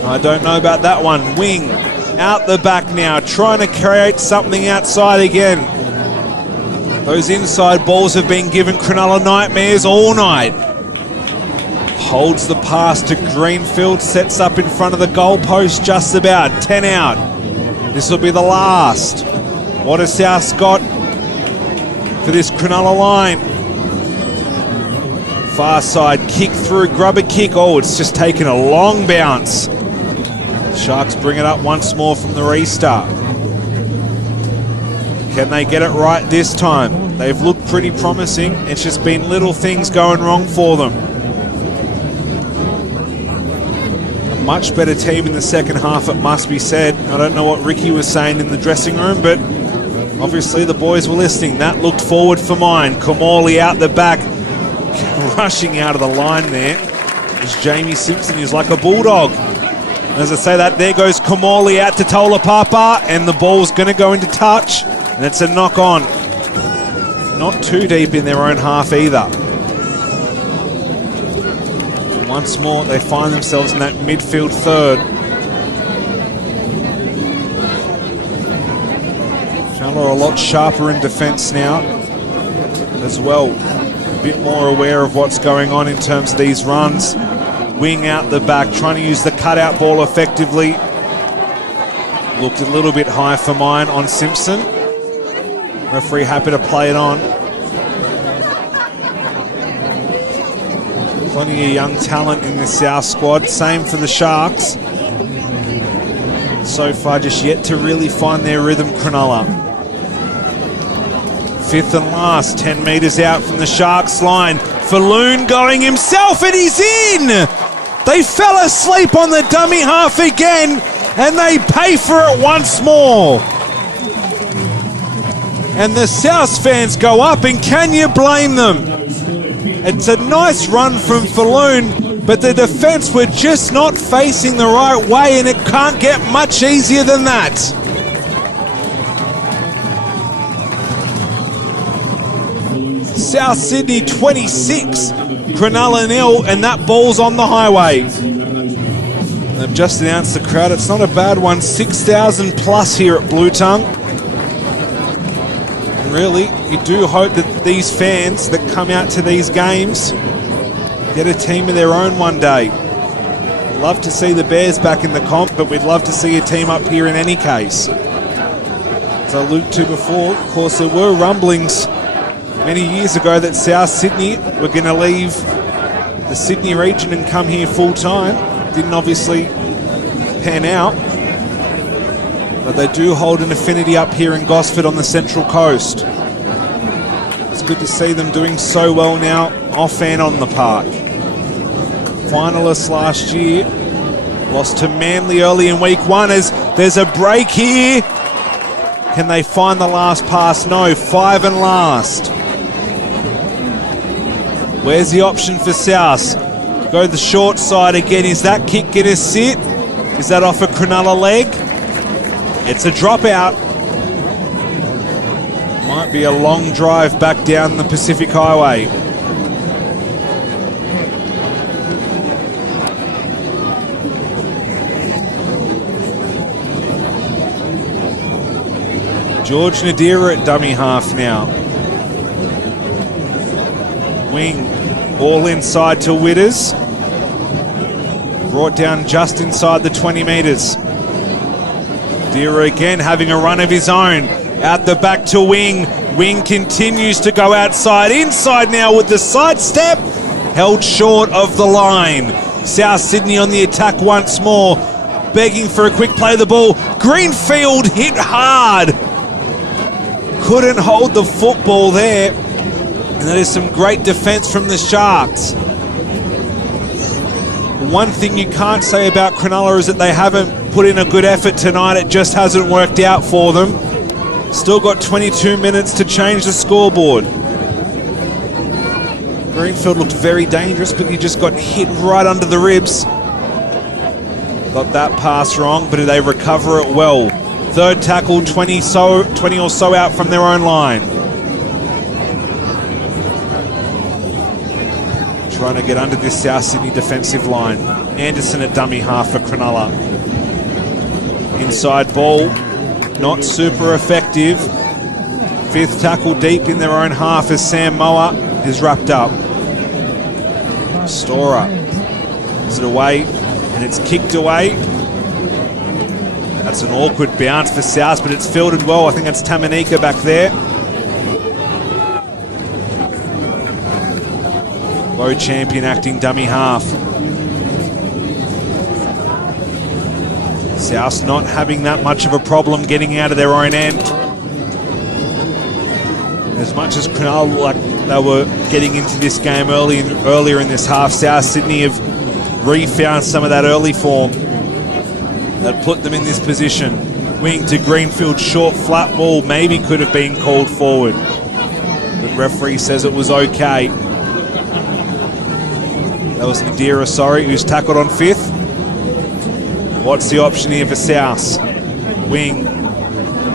I don't know about that one. Wing out the back now, trying to create something outside again. Those inside balls have been giving Cronulla nightmares all night. Holds the pass to Greenfield, sets up in front of the goalpost just about. 10 out. This will be the last. What has South got for this Cronulla line? Far side kick through, grubber kick. Oh, it's just taken a long bounce. Sharks bring it up once more from the restart. Can they get it right this time? They've looked pretty promising. It's just been little things going wrong for them. A much better team in the second half, it must be said. I don't know what Ricky was saying in the dressing room, but obviously the boys were listening. That looked forward for mine. Kamali out the back, rushing out of the line there. It's Jamie Simpson, who's like a bulldog. As I say that, there goes Kamali out to Tholapapa, and the ball's going to go into touch. And it's a knock on. Not too deep in their own half either. Once more, they find themselves in that midfield third. Cronulla are a lot sharper in defence now as well. A bit more aware of what's going on in terms of these runs. Wing out the back, trying to use the cutout ball effectively. Looked a little bit high for mine on Simpson. Referee happy to play it on. Plenty of young talent in the South squad. Same for the Sharks. So far, just yet to really find their rhythm, Cronulla. 5th and last, 10 metres out from the Sharks line. Falloon going himself, and he's in! They fell asleep on the dummy half again, and they pay for it once more. And the South fans go up, and can you blame them? It's a nice run from Falloon, but the defence were just not facing the right way, and it can't get much easier than that. South Sydney 26, Cronulla 0, and that ball's on the highway. They've just announced the crowd. It's not a bad one. 6,000 plus here at Bluetongue. Really, you do hope that these fans that come out to these games get a team of their own one day. Love to see the Bears back in the comp, but we'd love to see a team up here in any case. As I alluded to before, of course, there were rumblings many years ago that South Sydney were going to leave the Sydney region and come here full time. Didn't obviously pan out. But they do hold an affinity up here in Gosford on the Central Coast. It's good to see them doing so well now, off and on the park. Finalists last year Lost to Manly early in week 1 as there's a break here. Can they find the last pass? No, 5 and last. Where's the option for South? Go the short side again. Is that kick going to sit? Is that off a Cronulla leg? It's a dropout. Might be a long drive back down the Pacific Highway. George Nadira at dummy half now. Wing all inside to Witters. Brought down just inside the 20 metres. Nadira again having a run of his own. Out the back to Wing. Wing continues to go outside. Inside now with the sidestep. Held short of the line. South Sydney on the attack once more. Begging for a quick play of the ball. Greenfield hit hard. Couldn't hold the football there. And that is some great defence from the Sharks. One thing you can't say about Cronulla is that they haven't put in a good effort tonight. It just hasn't worked out for them. Still got 22 minutes to change the scoreboard. Greenfield looked very dangerous, but he just got hit right under the ribs. Got that pass wrong, but they recover it well. Third tackle, 20 or so out from their own line. Trying to get under this South Sydney defensive line. Anderson at dummy half for Cronulla. Inside ball, not super effective. Fifth tackle deep in their own half as Sam Moa is wrapped up. Storer is it away, and it's kicked away. That's an awkward bounce for South, but it's fielded well. I think that's Tamanika back there. Bo Champion acting dummy half. South's not having that much of a problem getting out of their own end. As much as Cronulla, like they were getting into this game earlier in this half, South Sydney have refound some of that early form that put them in this position. Wing to Greenfield, short flat ball, maybe could have been called forward. The referee says it was okay. That was Nadira, who's tackled on fifth. What's the option here for South? Wing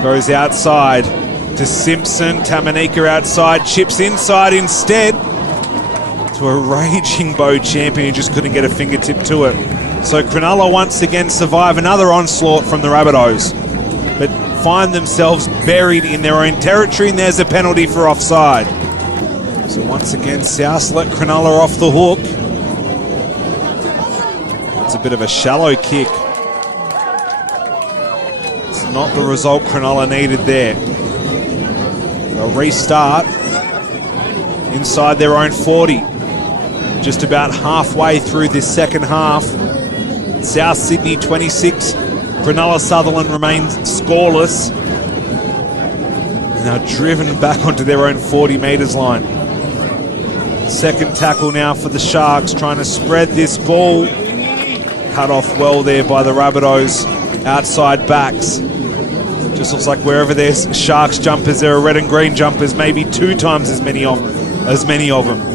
goes outside to Simpson. Tamanika outside, chips inside instead to a raging Bo Champion who just couldn't get a fingertip to it. So Cronulla once again survive another onslaught from the Rabbitohs, but find themselves buried in their own territory, and there's a penalty for offside. So once again, South let Cronulla off the hook. It's a bit of a shallow kick. It's not the result Cronulla needed there. They'll restart inside their own 40. Just about halfway through this second half. South Sydney 26, Cronulla-Sutherland remains scoreless. And are driven back onto their own 40 metres line. Second tackle now for the Sharks, trying to spread this ball. Cut off well there by the Rabbitohs outside backs. Just looks like wherever there's Sharks jumpers, there are red and green jumpers, maybe 2 times as many of them.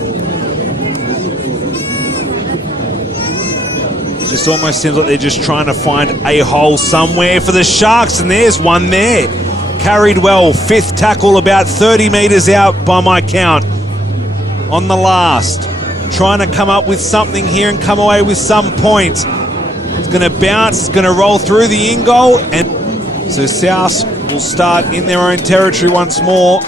It just almost seems like they're just trying to find a hole somewhere for the Sharks, and there's one there. Carried well, fifth tackle about 30 metres out by my count. On the last, trying to come up with something here and come away with some points. It's going to bounce, it's going to roll through the in goal, and so South will start in their own territory once more.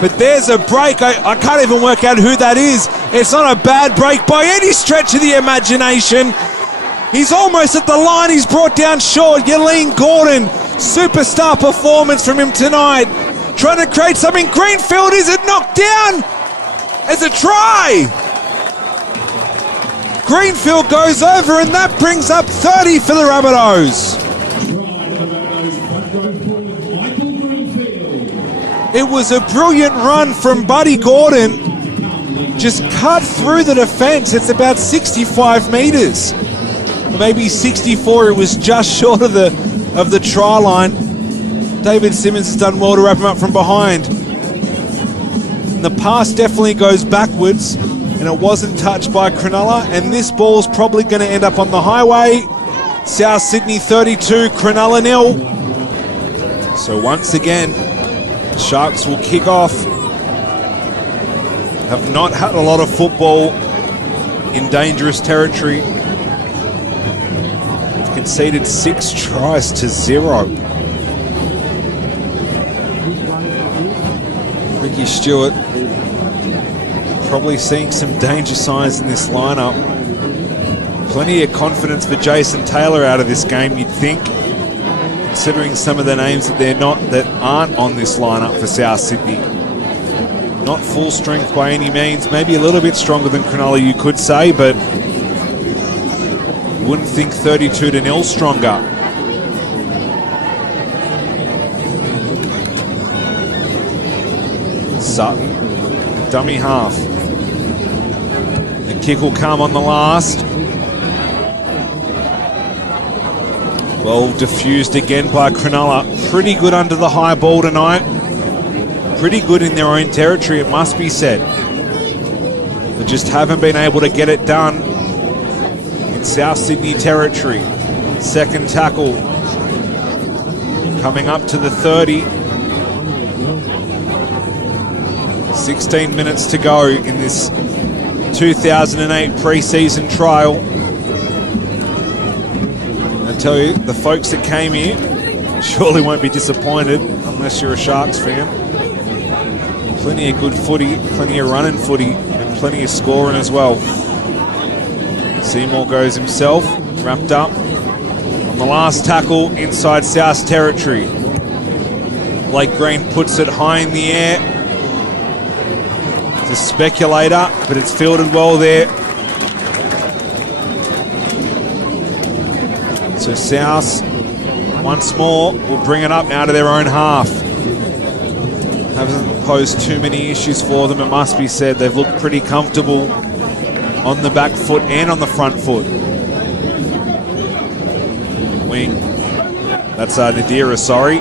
But there's a break. I can't even work out who that is. It's not a bad break by any stretch of the imagination. He's almost at the line. He's brought down short. Yelene Gordon, superstar performance from him tonight. Trying to create something. Greenfield, is it knocked down? As a try. Greenfield goes over, and that brings up 30 for the Rabbitohs. It was a brilliant run from Buddy Gordon. Just cut through the defence. It's about 65 metres. maybe 64. It was just short of the try line. David Simmons has done well to wrap him up from behind. And the pass definitely goes backwards, and it wasn't touched by Cronulla, and this ball's probably going to end up on the highway. South Sydney 32, Cronulla 0. So once again, the Sharks will kick off. Have not had a lot of football in dangerous territory. They've conceded 6 tries to 0. Ricky Stewart probably seeing some danger signs in this lineup. Plenty of confidence for Jason Taylor out of this game, you'd think, considering some of the names that aren't on this lineup for South Sydney. Not full strength by any means, maybe a little bit stronger than Cronulla, you could say, but wouldn't think 32-0 stronger. Sutton, dummy half. The kick will come on the last. Well diffused again by Cronulla. Pretty good under the high ball tonight. Pretty good in their own territory, it must be said. But just haven't been able to get it done in South Sydney territory. Second tackle coming up to the 30. 16 minutes to go in this 2008 pre-season trial. I tell you, the folks that came here surely won't be disappointed unless you're a Sharks fan. Plenty of good footy, plenty of running footy, and plenty of scoring as well. Seymour goes himself, wrapped up on the last tackle inside South territory. Blake Green puts it high in the air. It's a speculator, but it's fielded well there. So South, once more, will bring it up out of their own half. Hasn't posed too many issues for them, it must be said. They've looked pretty comfortable on the back foot and on the front foot. Wing. That's Nadira, sorry.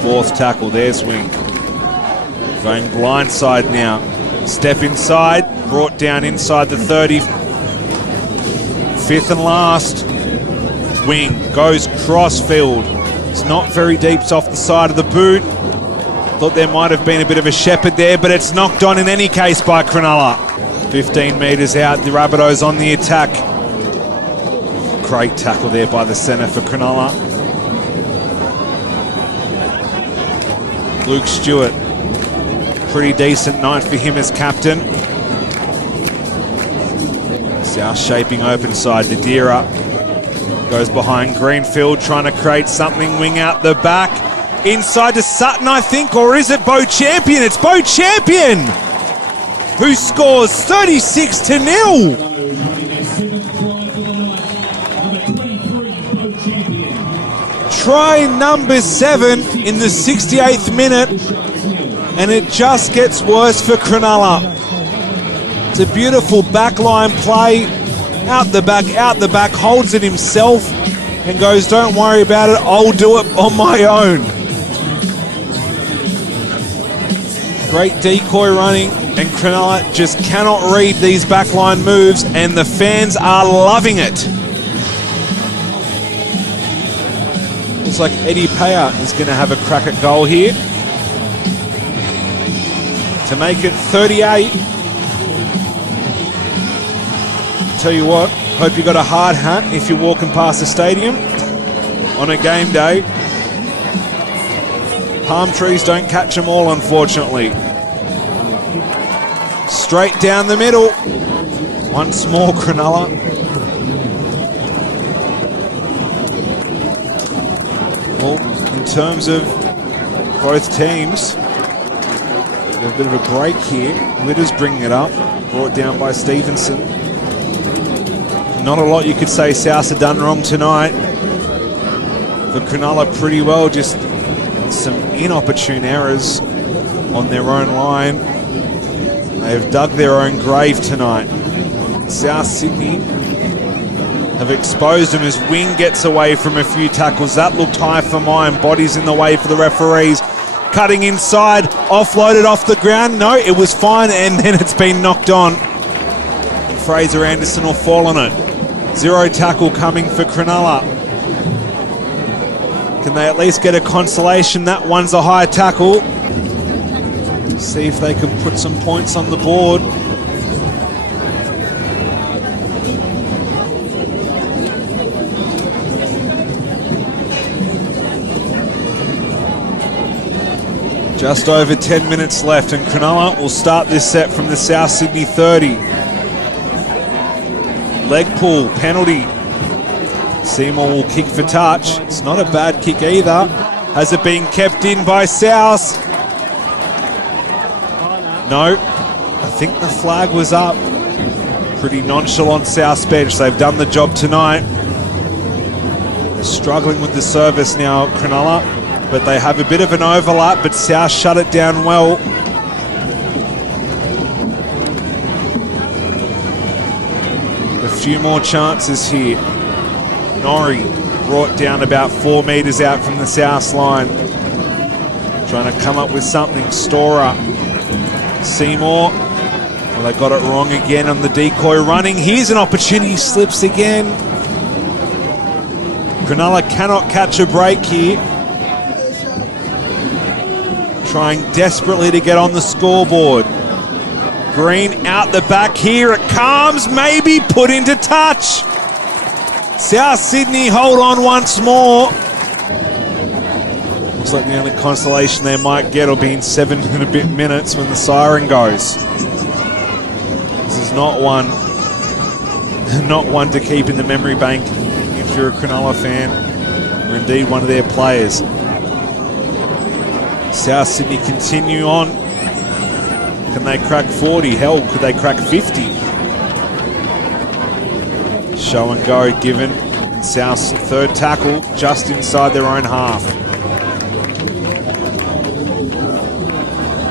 Fourth tackle, there's Wing. Going blindside now. Step inside, brought down inside the 30. Fifth and last. Wing goes crossfield. It's not very deep, it's off the side of the boot. Thought there might have been a bit of a shepherd there, but it's knocked on in any case by Cronulla. 15 metres out, the Rabbitohs on the attack. Great tackle there by the centre for Cronulla. Luke Stewart, pretty decent night for him as captain. South shaping open side, Nadira goes behind Greenfield, trying to create something, wing out the back. Inside to Sutton, I think, or is it Bo Champion? It's Bo Champion who scores 36-0. Try number 7 in the 68th minute, and it just gets worse for Cronulla. It's a beautiful backline play. Out the back, holds it himself and goes, don't worry about it, I'll do it on my own. Great decoy running, and Cronulla just cannot read these backline moves, and the fans are loving it. Looks like Eddie Payer is going to have a crack at goal here to make it 38. Tell you what, hope you got a hard hat if you're walking past the stadium on a game day. Palm trees don't catch them all, unfortunately. Straight down the middle. Once more, Cronulla. Well, in terms of both teams, a bit of a break here. Litters bringing it up, brought down by Stevenson. Not a lot you could say South have done wrong tonight. But Cronulla pretty well, just some inopportune errors on their own line. They've dug their own grave tonight. South Sydney have exposed him as Wing gets away from a few tackles. That looked high for mine. Body's in the way for the referees. Cutting inside, offloaded off the ground. No, it was fine, and then it's been knocked on. Fraser Anderson will fall on it. Zero tackle coming for Cronulla. Can they at least get a consolation? That one's a high tackle. See if they can put some points on the board. Just over 10 minutes left, and Cronulla will start this set from the South Sydney 30. Leg pull, penalty. Seymour will kick for touch. It's not a bad kick either. Has it been kept in by South? No, I think the flag was up. Pretty nonchalant South's bench. They've done the job tonight. They're struggling with the service now, Cronulla, but they have a bit of an overlap, but South shut it down well. A few more chances here. Norrie brought down about 4 metres out from the South line. Trying to come up with something. Storer. Seymour. Well, they got it wrong again on the decoy running. Here's an opportunity. Slips again. Cronulla cannot catch a break here. Trying desperately to get on the scoreboard. Green out the back. Here it comes. Maybe put into touch. South Sydney hold on once more. Looks like the only consolation they might get will be in 7 and a bit minutes when the siren goes. This is not one to keep in the memory bank if you're a Cronulla fan, or indeed one of their players. South Sydney continue on. Can they crack 40? Hell, could they crack 50? Show and go given. And South's third tackle just inside their own half.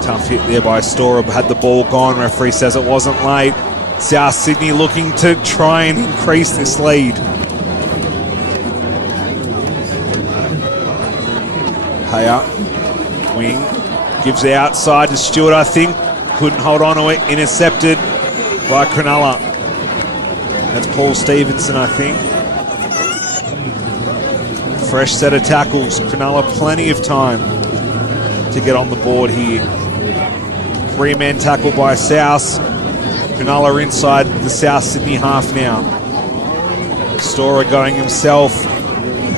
Tough hit there by Storer. Had the ball gone. Referee says it wasn't late. South Sydney looking to try and increase this lead. Payer. Wing. Gives the outside to Stewart, I think. Couldn't hold on to it. Intercepted by Cronulla. That's Paul Stevenson, I think. Fresh set of tackles. Cronulla plenty of time to get on the board here. 3-man tackle by South. Cronulla inside the South Sydney half now. Storer going himself.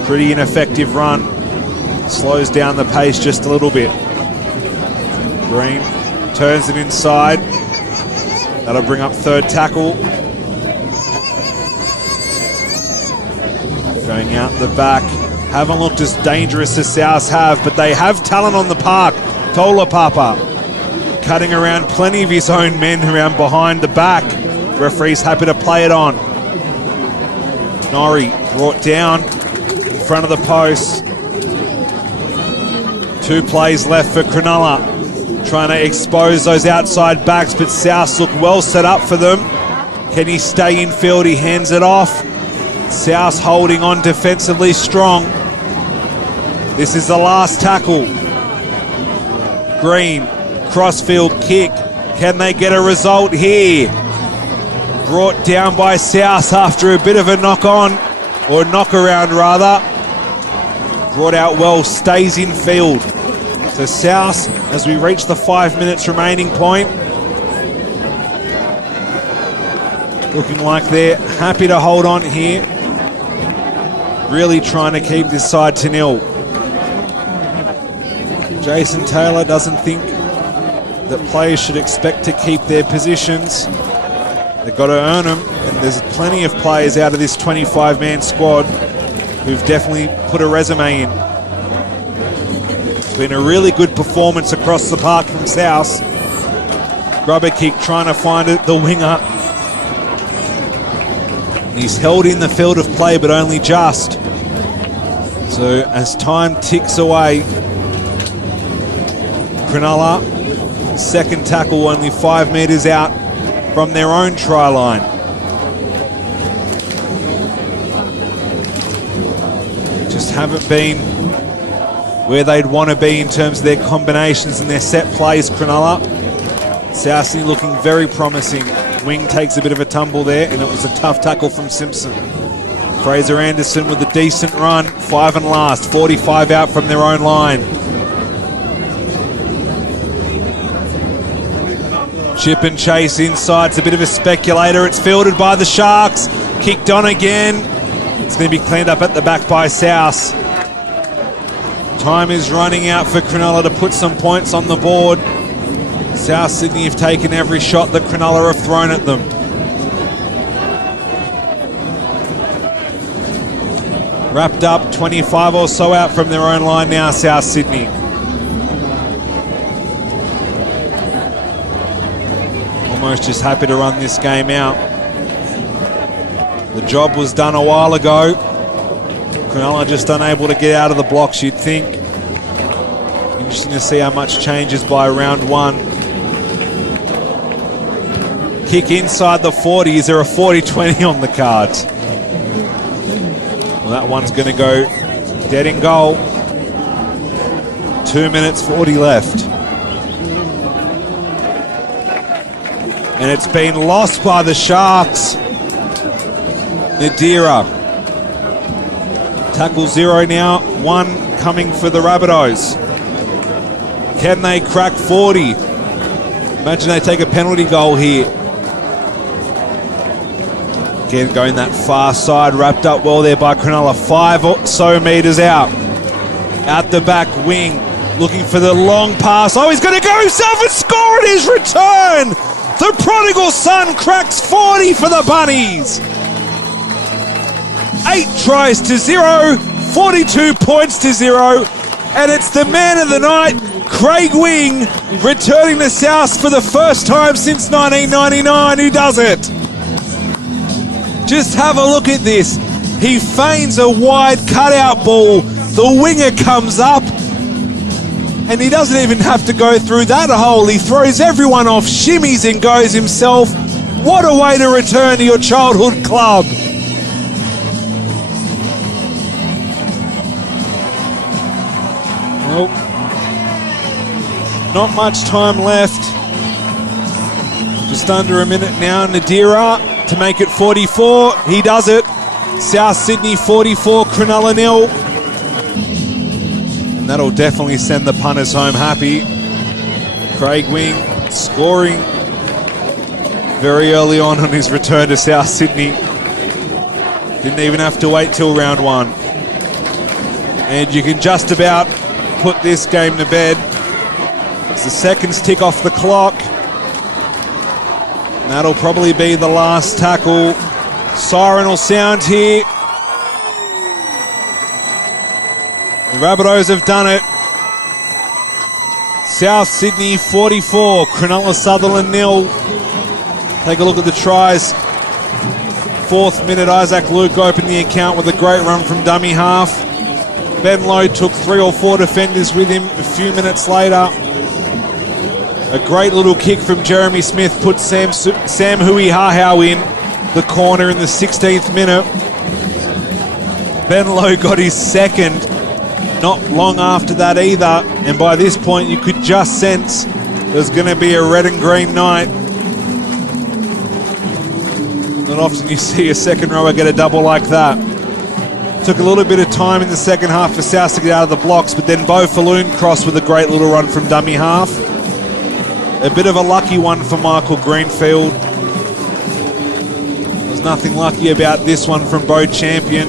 Pretty ineffective run. Slows down the pace just a little bit. Green turns it inside. That'll bring up third tackle. Going out the back. Haven't looked as dangerous as South have, but they have talent on the park. Tola Papa cutting around plenty of his own men around behind the back. Referee's happy to play it on. Norrie brought down in front of the post. 2 plays left for Cronulla. Trying to expose those outside backs, but South look well set up for them. Can he stay in field? He hands it off. South holding on defensively strong. This is the last tackle. Green, crossfield kick. Can they get a result here? Brought down by South after a bit of a knock on, or knock around rather. Brought out well, stays in field. So South, as we reach the 5 minutes remaining point, looking like they're happy to hold on here. Really trying to keep this side to 0. Jason Taylor doesn't think that players should expect to keep their positions. They've got to earn them, and there's plenty of players out of this 25-man squad who've definitely put a resume in. It's been a really good performance across the park from South. Grubber kick trying to find it, the winger. He's held in the field of play, but only just. So as time ticks away, Cronulla Second tackle only 5 metres out from their own try line. Just haven't been where they'd want to be in terms of their combinations and their set plays, Cronulla. South Sydney looking very promising. Wing takes a bit of a tumble there, and it was a tough tackle from Simpson. Fraser Anderson with a decent run, 5 and last, 45 out from their own line. Chip and chase inside, it's a bit of a speculator. It's fielded by the Sharks, kicked on again. It's going to be cleaned up at the back by South. Time is running out for Cronulla to put some points on the board. South Sydney have taken every shot that Cronulla have thrown at them. Wrapped up, 25 or so out from their own line now, South Sydney. Almost just happy to run this game out. The job was done a while ago. Cronulla just unable to get out of the blocks, you'd think. Interesting to see how much changes by round one. Kick inside the 40. Is there a 40-20 on the cards? Well, that one's going to go dead in goal. 2 minutes 40 left. And it's been lost by the Sharks. Nadira. Tackle 0 now. 1 coming for the Rabbitohs. Can they crack 40? Imagine they take a penalty goal here. Again, going that far side, wrapped up well there by Cronulla. 5 or so metres out. Out the back wing, looking for the long pass. Oh, he's going to go himself and score at his return. The prodigal son cracks 40 for the Bunnies. 8 tries to 0, 42 points to 0. And it's the man of the night, Craig Wing, returning to South for the first time since 1999, who does it. Just have a look at this. He feigns a wide cutout ball. The winger comes up, and he doesn't even have to go through that hole. He throws everyone off, shimmies and goes himself. What a way to return to your childhood club. Well, not much time left. Just under a minute now. Nadira to make it 44. He does it. South Sydney 44, Cronulla 0. And that'll definitely send the punters home happy. Craig Wing scoring very early on his return to South Sydney. Didn't even have to wait till round one. And you can just about put this game to bed. As the seconds tick off the clock. And that'll probably be the last tackle. Siren will sound here. The Rabbitohs have done it. South Sydney 44, Cronulla-Sutherland 0. Take a look at the tries. 4th minute, Isaac Luke opened the account with a great run from dummy half. Ben Lowe took 3 or 4 defenders with him a few minutes later. A great little kick from Jeremy Smith put Sam Hui-Hahau in the corner in the 16th minute. Ben Lowe got his second not long after that either, and by this point you could just sense there's going to be a red and green night. Not often you see a second rower get a double like that. Took a little bit of time in the second half for South to get out of the blocks, but then Beau Falloon crossed with a great little run from dummy half. A bit of a lucky one for Michael Greenfield. There's nothing lucky about this one from Beau Champion.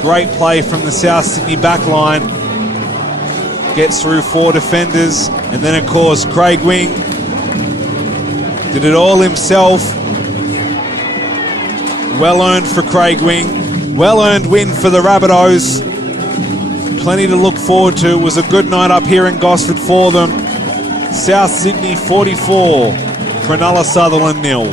Great play from the South Sydney backline. Gets through 4 defenders. And then, of course, Craig Wing did it all himself. Well earned for Craig Wing. Well earned win for the Rabbitohs. Plenty to look forward to. It was a good night up here in Gosford for them. South Sydney 44, Cronulla-Sutherland 0.